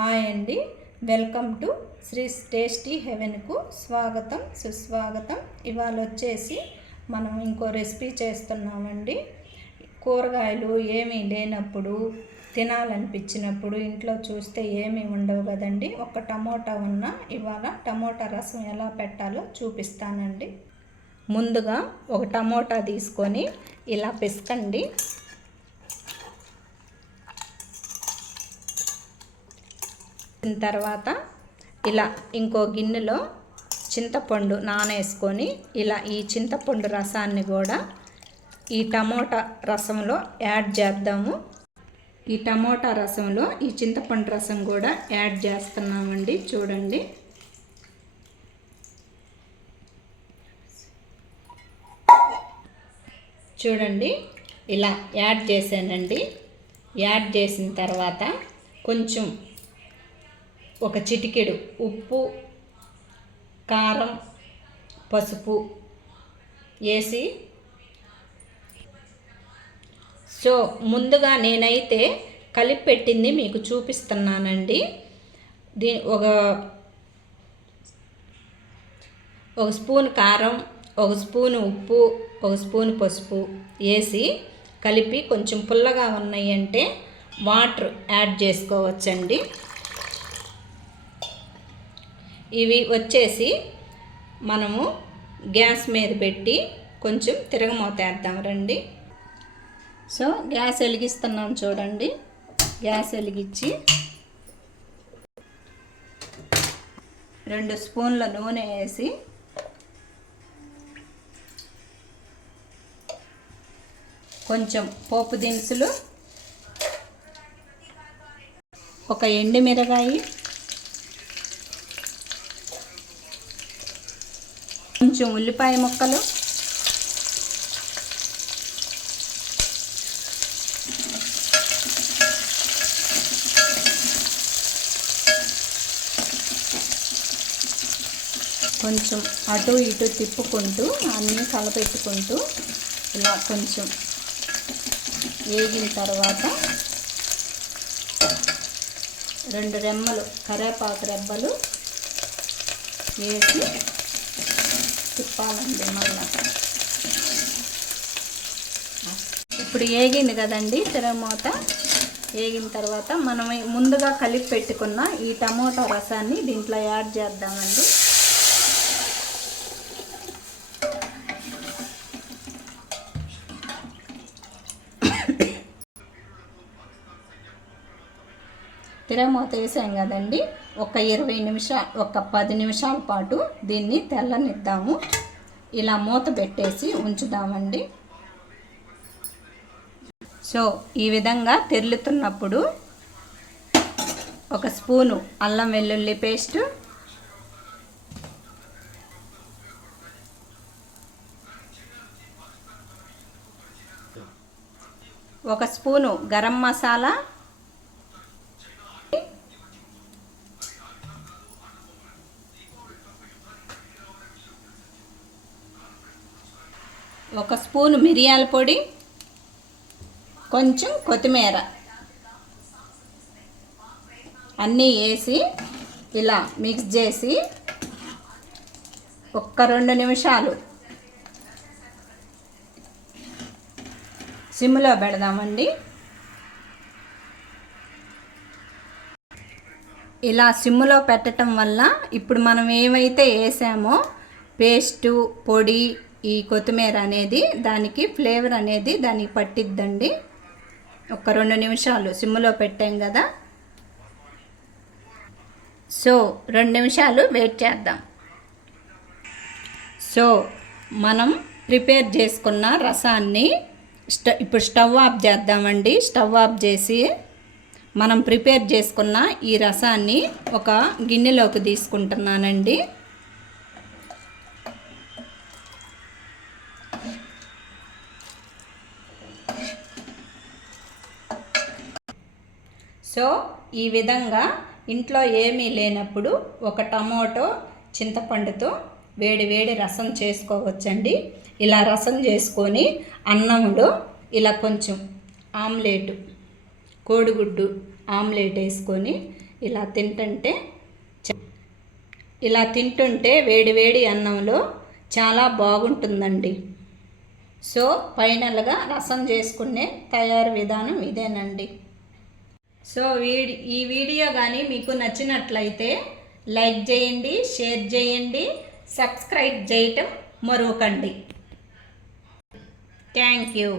Hi అండి, welcome to Shri tasty హెవెన్కు స్వాగతం సుస్వాగతం. ఇవాళ వచ్చేసి మనం ఇంకో రెసిపీ చేస్తున్నామండి. కూరగాయలు ఏమీ లేనప్పుడు, తినాలనిపించినప్పుడు ఇంట్లో చూస్తే ఏమీ ఉండవు కదండి. ఒక టమోటా ఇవాళ టమోటా రసం ఎలా పెట్టాలో చూపిస్తానండి. ముందుగా ఒక టమోటా తీసుకొని ఇలా పిసకండి. తర్వాత ఇలా ఇంకో గిన్నెలో చింతపండు నానేసుకొని ఇలా ఈ చింతపండు రసాన్ని కూడా ఈ టమోటా రసంలో యాడ్ చేద్దాము. ఈ టమోటా రసంలో ఈ చింతపండు రసం కూడా యాడ్ చేస్తున్నామండి. చూడండి ఇలా యాడ్ చేశానండి. యాడ్ చేసిన తర్వాత కొంచెం ఒక చిటికెడు ఉప్పు, కారం, పసుపు వేసి ముందుగా నేనైతే కలిపి పెట్టింది మీకు చూపిస్తున్నానండి. ఒక స్పూన్ కారం, ఒక స్పూన్ ఉప్పు, ఒక స్పూన్ పసుపు వేసి కలిపి కొంచెం పుల్లగా ఉన్నాయి అంటే వాటర్ యాడ్ చేసుకోవచ్చండి. ఇవి వచ్చేసి మనము గ్యాస్ మీద పెట్టి కొంచెం తిరగమోతేద్దాం రండి. గ్యాస్ వెలిగిస్తున్నాను చూడండి. గ్యాస్ వెలిగించి 2 స్పూన్ల నూనె వేసి కొంచెం పోపు దినుసులు, ఒక ఎండుమిరగాయ, కొంచెం ఉల్లిపాయ ముక్కలు, కొంచెం అటు ఇటు తిప్పుకుంటూ అన్నీ కలపెట్టుకుంటూ ఇలా కొంచెం వేగిన తర్వాత 2 రెమ్మలు కరివేపాకు రెబ్బలు వేసి తిప్పాలండి. మళ్ళీ ఇప్పుడు వేగింది కదండి, తిరగమూత వేగిన తర్వాత మనం ముందుగా కలిపి పెట్టుకున్న ఈ టమోటా రసాన్ని దీంట్లో యాడ్ చేద్దామండి. తిరగమూత వేసాం కదండి, ఒక 10 నిమిషాల పాటు దీన్ని తెల్లనిద్దాము. ఇలా మూత పెట్టేసి ఉంచుదామండి. ఈ విధంగా తెరులుతున్నప్పుడు ఒక స్పూను అల్లం వెల్లుల్లి పేస్టు, ఒక స్పూను గరం మసాలా, ఒక స్పూను మిరియాల పొడి, కొంచెం కొత్తిమీర అన్నీ వేసి ఇలా మిక్స్ చేసి ఒక్క 2 నిమిషాలు సిమ్లో పెడదామండి. ఇలా సిమ్లో పెట్టడం వల్ల ఇప్పుడు మనం ఏమైతే వేసామో పేస్టు, పొడి, ఈ కొత్తిమీర అనేది దానికి ఫ్లేవర్ అనేది దానికి పట్టిద్దండి. ఒక 2 నిమిషాలు సిమ్లో పెట్టాం కదా. 2 నిమిషాలు వెయిట్ చేద్దాం. మనం ప్రిపేర్ చేసుకున్న రసాన్ని ఇప్పుడు స్టవ్ ఆఫ్ చేద్దామండి. స్టవ్ ఆఫ్ చేసి మనం ప్రిపేర్ చేసుకున్న ఈ రసాన్ని ఒక గిన్నెలోకి తీసుకుంటున్నానండి. ఈ విధంగా ఇంట్లో ఏమీ లేనప్పుడు ఒక టమోటో చింతపండుతో వేడి రసం చేసుకోవచ్చండి. ఇలా రసం చేసుకొని అన్నంలో ఇలా కొంచెం ఆమ్లెట్, కోడిగుడ్డు ఆమ్లెట్ వేసుకొని ఇలా తింటుంటే వేడి వేడి అన్నంలో చాలా బాగుంటుందండి. సో ఫైనల్గా రసం చేసుకునే తయారు విధానం ఇదేనండి. సో ఈ వీడియో కానీ మీకు నచ్చినట్లయితే లైక్ చేయండి, షేర్ చేయండి, సబ్స్క్రైబ్ చేయటం మరొకండి. Thank you.